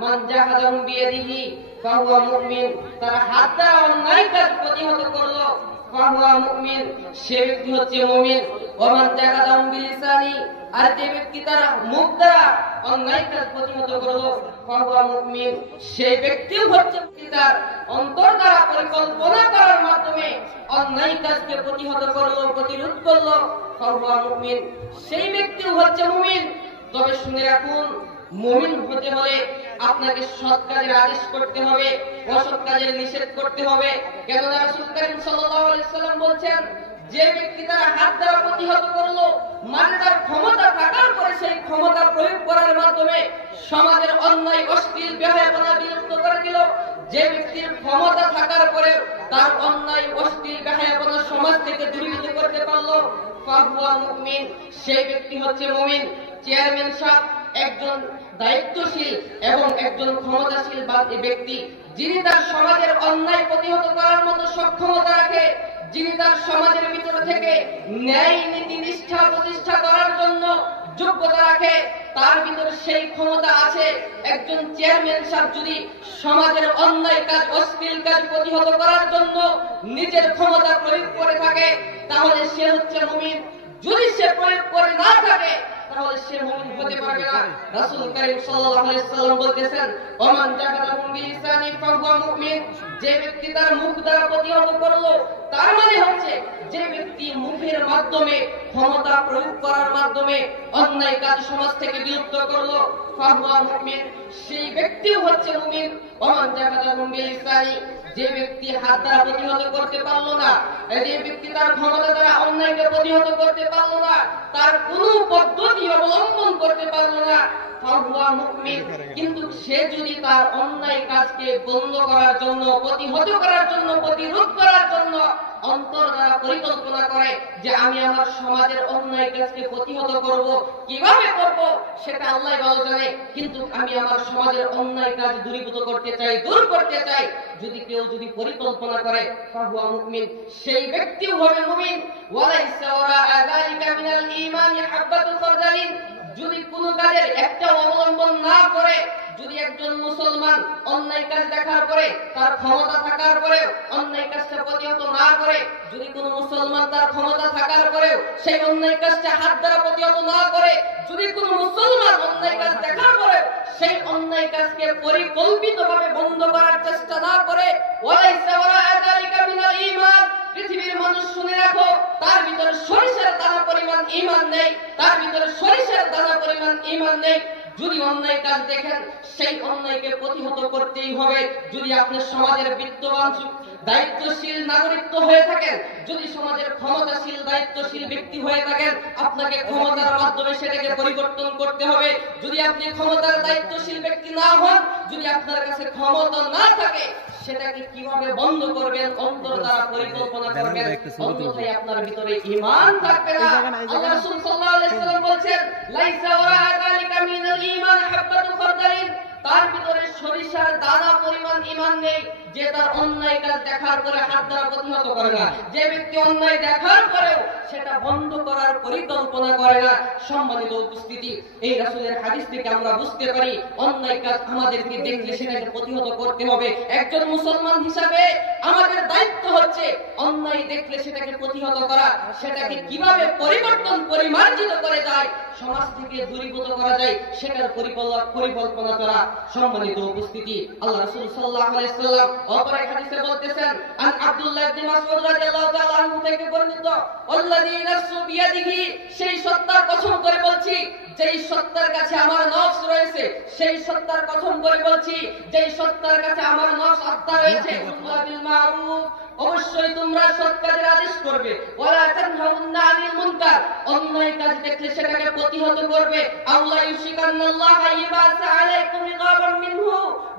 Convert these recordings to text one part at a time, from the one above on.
মান জাহাদাহু বিয়াদিহি ফাহুয়া মুমিন, তার হাত দ্বারা অন্যায় কাজ প্রতিহত করলো ফাহুয়া মুমিন, সে ব্যক্তি হচ্ছে মুমিন। ওয়া মান জাহাদাহু বিলিসানি, আর যে ব্যক্তি তার মুখ দ্বারা অন্যায় কাজ প্রতিহত করলো ফাহুয়া মুমিন, সেই ব্যক্তিও হচ্ছে তার অন্তর দ্বারা পরিকল্পনা করার মাধ্যমে অন্যায় কাজকে প্রতিহত করলো, প্রতিরোধ করলো ফাহুয়া মুমিন, সেই ব্যক্তিও হচ্ছে মুমিন। তবে শুনে রাখুন, মুমিন হতে হলে আপনাকে সৎ কাজের আদেশ করতে হবে, অসৎ কাজের নিষেধ করতে হবে। কেননা রাসূল করিম সাল্লাল্লাহু আলাইহি সাল্লাম বলেছেন, যে ব্যক্তি তার হাত দ্বারা প্রতিহত করলো, মানে তার ক্ষমতা থাকার পরে সেই ক্ষমতা প্রয়োগ করার মাধ্যমে সমাজের অন্যায় অশ্লীল বেহায়াপনা বিলুপ্ত করে দিল, যে ব্যক্তির ক্ষমতা থাকার পরে তার অন্যায় অশ্লীল বেহায়াপনা সমাজ থেকে দূরীভূত করতে পারলো ফাহুয়া মুমিন, সেই ব্যক্তি হচ্ছে মুমিন। চেয়ারম্যান সাহেব একজন দায়িত্বশীল এবং একজন ক্ষমতাশীল ব্যক্তি, যিনি তার সমাজের অন্যায় প্রতিহত করার মতো সক্ষমতা রাখে, যিনি তার সমাজের ভিতর থেকে ন্যায় নীতি নিষ্ঠা প্রতিষ্ঠা করার জন্য যোগ্যতা রাখে, তার ভিতরে সেই ক্ষমতা আছে। একজন চেয়ারম্যান সাহেব যদি সমাজের অন্যায় কাজ অশ্লীল কাজ প্রতিহত করার জন্য নিজের ক্ষমতা প্রয়োগ করে থাকে, তাহলে সে হচ্ছে মুমিন। যদি সে প্রয়োগ করে না থাকে, তাহলে সে মুমিন হতে পারবে না। রাসূল করিম সাল্লাল্লাহু আলাইহি সাল্লাম বলেছেন, ওমান জাহাদাহু বিলিসানি ফাহুয়া মুমিন, যে ব্যক্তি তার মুখ দ্বারা প্রতিহত করলো, তার মানে হচ্ছে যে ব্যক্তি মুখের মাধ্যমে ক্ষমতা প্রয়োগ করার মাধ্যমে অন্যায় কাজ সমাজ থেকে বিলুপ্ত করলো ফাহুয়া মুমিন, সেই ব্যক্তিও হচ্ছে মুমিন। ওমান জাহাদাহু বিলিসানি, যে ব্যক্তি হাত দ্বারা প্রতিহত করতে পারলো না, যে ব্যক্তি তার ক্ষমতা দ্বারা অন্যায়কে প্রতিহত করতে পারলো না, তার কোন পদ্ধতি অবলম্বন করতে পারলো না ফাহুয়া মুমিন, কিন্তু সে যদি তার অন্যায় কাজকে বন্ধ করার জন্য, প্রতিহত করার জন্য, প্রতিরোধ করার জন্য অন্তর দ্বারা পরিকল্পনা করে যে আমি আমার সমাজের অন্যায় কাজকে প্রতিহত করব, কিভাবে করব সেটা আল্লাহ ভালো জানে, কিন্তু আমি আমার সমাজের অন্যায় কাজ দূরীভূত করতে চাই, দূর করতে চাই, যদি কেউ পরিকল্পনা করে ফাহুয়া মুমিন, সেই ব্যক্তিও হবে মুমিন। ওয়ালাইসা ওয়ারা যালিকা মিনাল ঈমানি হাব্বাতু খারদালিন, যদি কোন কাজের একটা অবলম্বন না করে, যদি একজন মুসলমান অন্যায় কাজ দেখার পরে, তার ক্ষমতা থাকার পরেও অন্যায় কাজটা প্রতিহত না করে, যদি কোন মুসলমান তার ক্ষমতা থাকার পরেও সেই অন্যায় কাজটা হাত দ্বারা প্রতিহত না করে, যদি কোন মুসলমান অন্যায় কাজ দেখার পরেও সেই অন্যায় কাজকে পরিকল্পিতভাবে বন্ধ করার চেষ্টা না করে, ওয়ালাইসা ওয়ারা যালিকা মিনাল ঈমান, পৃথিবীর মানুষ শুনে রাখো, তার ভিতরে সরিষার দানা পরিমাণ ঈমান নেই, তার ভিতরে সরিষার দানা পরিমাণ ঈমান নেই। যদি অন্যায় কাজ দেখেন, সেই অন্যায়কে প্রতিহত করতেই হবে। যদি আপনি সমাজের বিত্তবান দায়িত্বশীল নাগরিক হয়ে থাকেন, যদি সমাজের ক্ষমতাশীল দায়িত্বশীল ব্যক্তি হয়ে থাকেন, আপনাকে ক্ষমতার মাধ্যমে সেটাকে পরিবর্তন করতে হবে। যদি আপনি ক্ষমতার দায়িত্বশীল ব্যক্তি না হন, যদি আপনার কাছে ক্ষমতা না থাকে, সেটাকে কিভাবে বন্ধ করবেন অন্তর দ্বারা পরিকল্পনা করবেন, অন্যথায় আপনার ভিতরে ঈমান থাকবে না। আল্লাহ রাসূল সাল্লাল্লাহু আলাইহি সাল্লাম বলেছেন, লাইসা ওয়ারা যালিকা মিনাল ঈমান হাব্বাতু খারদালিন, তার ভিতরে সরিষার দানা পরিমাণ ঈমান নেই, যে তার অন্যায় কাজ দেখার পরে হাত দ্বারা প্রতিহত করে না, যে ব্যক্তি অন্যায় দেখার পরেও সেটা বন্ধ করার পরিকল্পনা করে না। সম্মানিত উপস্থিতি, এই রাসূলের হাদিস থেকে আমরা বুঝতে পারি অন্যায় কাজ আমাদেরকে দেখলে সেটাকে প্রতিহত করতে হবে। একজন মুসলমান হিসাবে আমাদের দায়িত্ব হচ্ছে অন্যায় দেখলে সেটাকে প্রতিহত করা, সেটাকে কিভাবে পরিবর্তন পরিমার্জিত করে যায়, সমাজ থেকে দূরীভূত করা যায়, সেটার পরিকল্পনা করা। সম্মানিত উপস্থিতি, আল্লাহ রাসূল সাল্লাল্লাহু আলাইহি সাল্লাম অপর এক হাদিসে বলতেছেন, আন আব্দুল্লাহ ইবনে মাসউদ রাদিয়াল্লাহু তাআলা আনহু থেকে বর্ণিত, আল্লাযী নাফসু বিয়াদিহি, সেই সত্তার কসম করে বলছি, যেই সত্তার কাছে আমার নফস রয়েছে, সেই সত্তার কসম করে বলছি, যেই সত্তার কাছে আমার নফস আত্মা রয়েছে, উমরা বিল মারুফ, অবশ্যই তোমরা সৎ কাজের আদেশ করবে, ওয়ালা তানহাউনা আনিল মুনকার, অন্যায় কাজ দেখলে সেটাকে প্রতিহত করবে, আল্লাহ ইউশিকান্নাল্লাহু ইয়াবাসা আলাইকুম ইকাবাম মিনহু,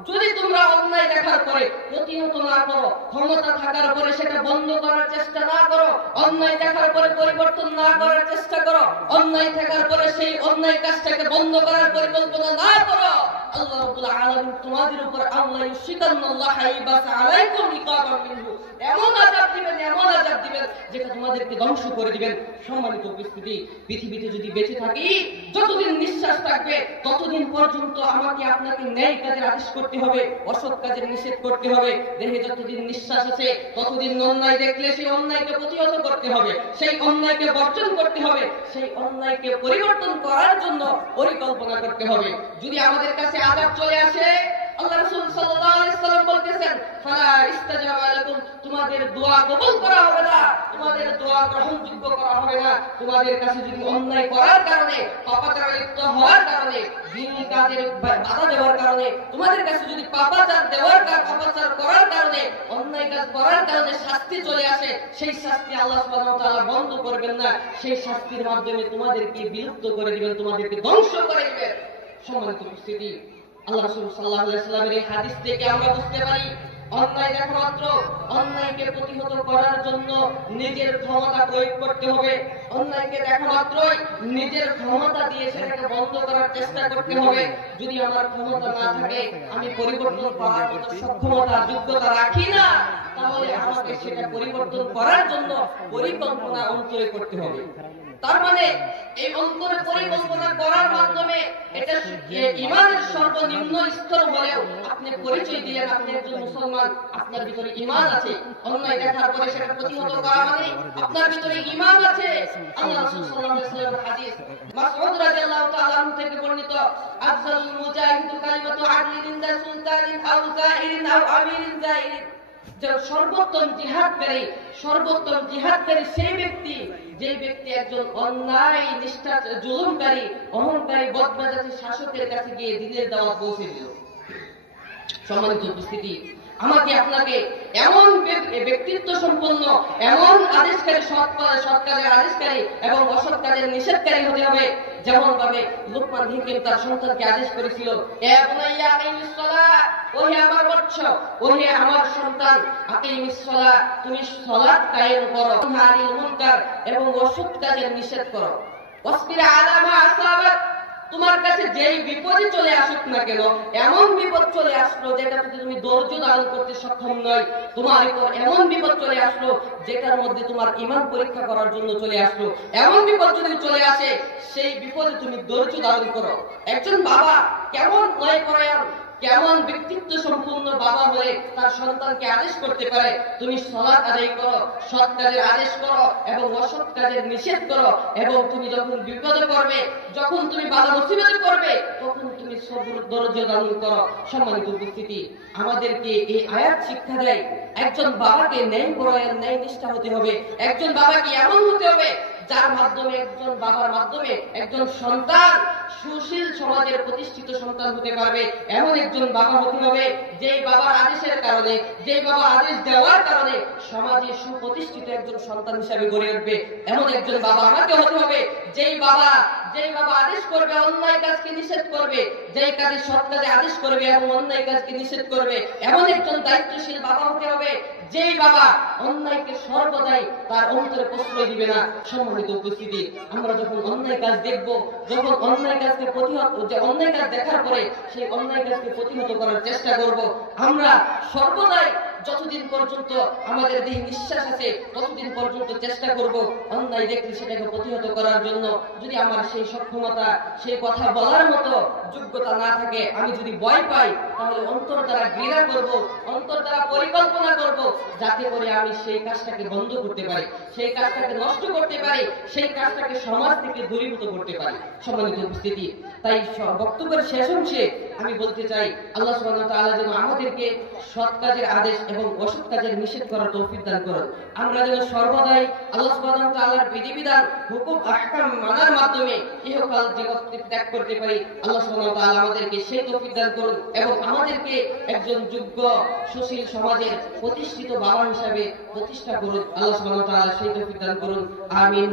যদি তোমরা অন্যায় দেখার পরে প্রতিহত না করো, ক্ষমতা থাকার পরে সেটা বন্ধ করার চেষ্টা না করো, অন্যায় দেখার পরে পরিবর্তন না করার চেষ্টা করো, অন্যায় থাকার পরে সেই অন্যায় কাজটাকে বন্ধ করার পরিকল্পনা না করো, আল্লাহ রাব্বুল আলামিন তোমাদের উপর আল্লাহ ইউশিকান্নাল্লাহু ইবাসা আলাইকুম ইকাবাম মিনহু, এমন আযাব দিবেন যেটা তোমাদেরকে ধ্বংস করে দিবেন। সম্মানিত উপস্থিতি, পৃথিবীতে যদি বেঁচে থাকি, যতদিন নিঃশ্বাস থাকবে ততদিন পর্যন্ত আমাকে আপনাকে ন্যায় কাজের আদেশ করতে হবে, অসৎ কাজের নিষেধ করতে হবে। দেহে যতদিন নিঃশ্বাস আছে ততদিন অন্যায় দেখলে সেই অন্যায়কে প্রতিহত করতে হবে, সেই অন্যায়কে বর্জন করতে হবে, সেই অন্যায়কে পরিবর্তন করার জন্য পরিকল্পনা করতে হবে। যদি আমাদের কাছে আযাব চলে আসে, আল্লাহ রাসূল সাল্লাল্লাহু আলাইহি ওয়াসাল্লাম বলতেছেন, ফালা ইস্তাজাবা লাকুম, তোমাদের দোয়া কবুল করা হবে না, তোমাদের দোয়া গ্রহণযোগ্য করা হবে না। তোমাদের কাছে যদি অন্যায় করার কারণে, পাপাচারে লিপ্ত হওয়ার কারণে, দ্বীনি কাজের বাধা দেওয়ার কারণে, তোমাদের কাছে যদি পাপাচার করার কারণে, অন্যায় কাজ করার কারণে শাস্তি চলে আসে, সেই শাস্তি আল্লাহ সুবহানাহু ওয়া তাআলা বন্ধ করবেন না। সেই শাস্তির মাধ্যমে তোমাদেরকে বিলুপ্ত করে দিবেন, তোমাদেরকে ধ্বংস করে দিবেন। সম্মানিত উপস্থিতি, আল্লাহ রাসূল সাল্লাল্লাহু আলাইহি ওয়াসাল্লামের এই হাদিস থেকে আমরা বুঝতে পারি, অন্যায় দেখা মাত্র অন্যায়কে প্রতিহত করার জন্য নিজের ক্ষমতা প্রয়োগ করতে হবে। অন্যায়কে দেখা মাত্রই নিজের ক্ষমতা দিয়ে সেটাকে বন্ধ করার চেষ্টা করতে হবে। যদি আমার ক্ষমতা না থাকে, আমি পরিবর্তন করার মতো সক্ষমতা, যোগ্যতা রাখি না, তাহলে আমাকে সেটা পরিবর্তন করার জন্য পরিকল্পনা অন্তরে করতে হবে। তার মানে এই অন্তরে পরিকল্পনা করার মাধ্যমে এটা ঈমানের সর্বনিম্ন স্তর হলেও আপনি পরিচয় দিলেন আপনি একজন মুসলমান, আপনার ভিতরে ঈমান আছে। অন্যায় দেখার পরে সেটা প্রতিহত করা মানে আপনার ভিতরে ঈমান আছে। আল্লাহ রাসূল সাল্লাল্লাহু আলাইহি ওয়াসাল্লামের হাদিস, মাসউদ রাদিয়াল্লাহু তাআলা আনহু থেকে বর্ণিত, আফজালুল মুজাহিদু কালিমাতু আদলিন ইনদা সুলতানিন আও জাহিরিন আও আমিরিন জাহিরিন, যে সর্বোত্তম জিহাদকারী সেই ব্যক্তি, যে ব্যক্তি একজন অন্যায় নিষ্ঠা জুলুমকারী, অহংকারী, বদমেজাজি শাসকের কাছে গিয়ে দ্বীনের দাওয়াত পৌঁছে দিল। সম্মানিত উপস্থিতি, আমাকে আপনাকে এমন ব্যক্তিত্ব সম্পন্ন, এমন আদেশকারী, সৎ কাজের আদেশকারী এবং অসৎ কাজের নিষেধকারী হতে হবে, যেমন ভাবে লুকমান হাকিম তার সন্তানকে আদেশ করেছিল, এ বুনাইয়া আকিমিস সালাহ, ওহে আমার বৎস, ওহে আমার সন্তান, আকিমিস সালাহ, তুমি সালাত কায়েম করো, নাহিল মুনকার, এবং অসৎ কাজের নিষেধ করো, ওয়াসবির আলা মা আসাবাক, তোমার কাছে যেই বিপদই চলে আসুক না কেন, এমন বিপদ চলে আসলো যেটাতে তুমি ধৈর্য ধারণ করতে সক্ষম নয়, তোমার উপর এমন বিপদ চলে আসলো যেটার মধ্যে তোমার ঈমান পরীক্ষা করার জন্য চলে আসলো, এমন বিপদ যদি চলে আসে সেই বিপদে তুমি ধৈর্য ধারণ করো। একজন বাবা কেমন নয় পরায়ণ, কেমন ব্যক্তিত্ব সম্পূর্ণ বাবা হয়ে তার সন্তানকে আদেশ করতে পারে, তুমি সালাত আদায় করো, সৎ কাজের আদেশ করো এবং অসৎ কাজের নিষেধ করো, এবং তুমি যখন বিপদে পড়বে, যখন তুমি বাধা মুসিবতে পড়বে, তখন তুমি সবর ধৈর্য ধারণ করো। সম্মানিত উপস্থিতি, আমাদেরকে এই আয়াত শিক্ষা দেয় একজন বাবাকে ন্যায় পরায়ণ, ন্যায় নিষ্ঠা হতে হবে। একজন বাবাকে এমন হতে হবে যার মাধ্যমে, একজন বাবার মাধ্যমে একজন সন্তান সুশীল সমাজের প্রতিষ্ঠিত সন্তান হতে পারবে। এমন একজন বাবা হতে হবে যেই বাবার আদেশের কারণে, যেই বাবা আদেশ দেওয়ার কারণে সমাজে সুপ্রতিষ্ঠিত একজন সন্তান হিসাবে গড়ে উঠবে। এমন একজন বাবা আমাকে হতে হবে যেই বাবা আদেশ করবে, অন্যায় কাজকে নিষেধ করবে, যেই কাজে সৎ কাজে আদেশ করবে এবং অন্যায় কাজকে নিষেধ করবে। এমন একজন দায়িত্বশীল বাবা হতে হবে যেই বাবা অন্যায়কে সর্বদাই তার অন্তরে প্রশ্রয় দিবে না। সম্মানিত উপস্থিতি, আমরা যখন অন্যায় কাজ দেখব, যখন অন্যায় কাজকে অন্যায় কাজ দেখার পরে সেই অন্যায় কাজকে প্রতিহত করার চেষ্টা করব, আমরা সর্বদাই যতদিন পর্যন্ত আমাদের দেহে নিঃশ্বাস আছে ততদিন পর্যন্ত চেষ্টা করব অন্যায় দেখলে সেটাকে প্রতিহত করার জন্য। যদি আমার সেই সক্ষমতা, সেই কথা বলার মতো যোগ্যতা না থাকে, আমি যদি ভয় পাই, তাহলে অন্তর দ্বারা ঘৃণা করব, অন্তর দ্বারা পরিকল্পনা করব, যাতে করে আমি সেই কাজটাকে বন্ধ করতে পারি, সেই কাজটাকে নষ্ট করতে পারি, সেই কাজটাকে সমাজ থেকে দূরীভূত করতে পারি। সম্মানিত উপস্থিতি, তাই বক্তব্যের শেষ অংশে আমি বলতে চাই, আল্লাহ সুবহানাহু ওয়া তাআলা যেন আমাদেরকে সৎ কাজের আদেশ এবং অসৎ কাজের নিষেধ করার তৌফিক দান করুন। আমরা যেন সর্বদাই আল্লাহ সুবহানাহু ওয়া তাআলার বিধিবিধান, হুকুম, আহকাম মানার মাধ্যমে ইহকাল জগৎ ত্যাগ করতে পারি। আল্লাহ সুবহানাহু ওয়া তাআলা আমাদেরকে সেই তৌফিক দান করুন এবং আমাদেরকে একজন যোগ্য সুশীল সমাজের প্রতিষ্ঠিত বাবা হিসাবে প্রতিষ্ঠা করুন। আল্লাহ সুবহানাহু ওয়া তাআলা সেই তৌফিক দান করুন। আমিন।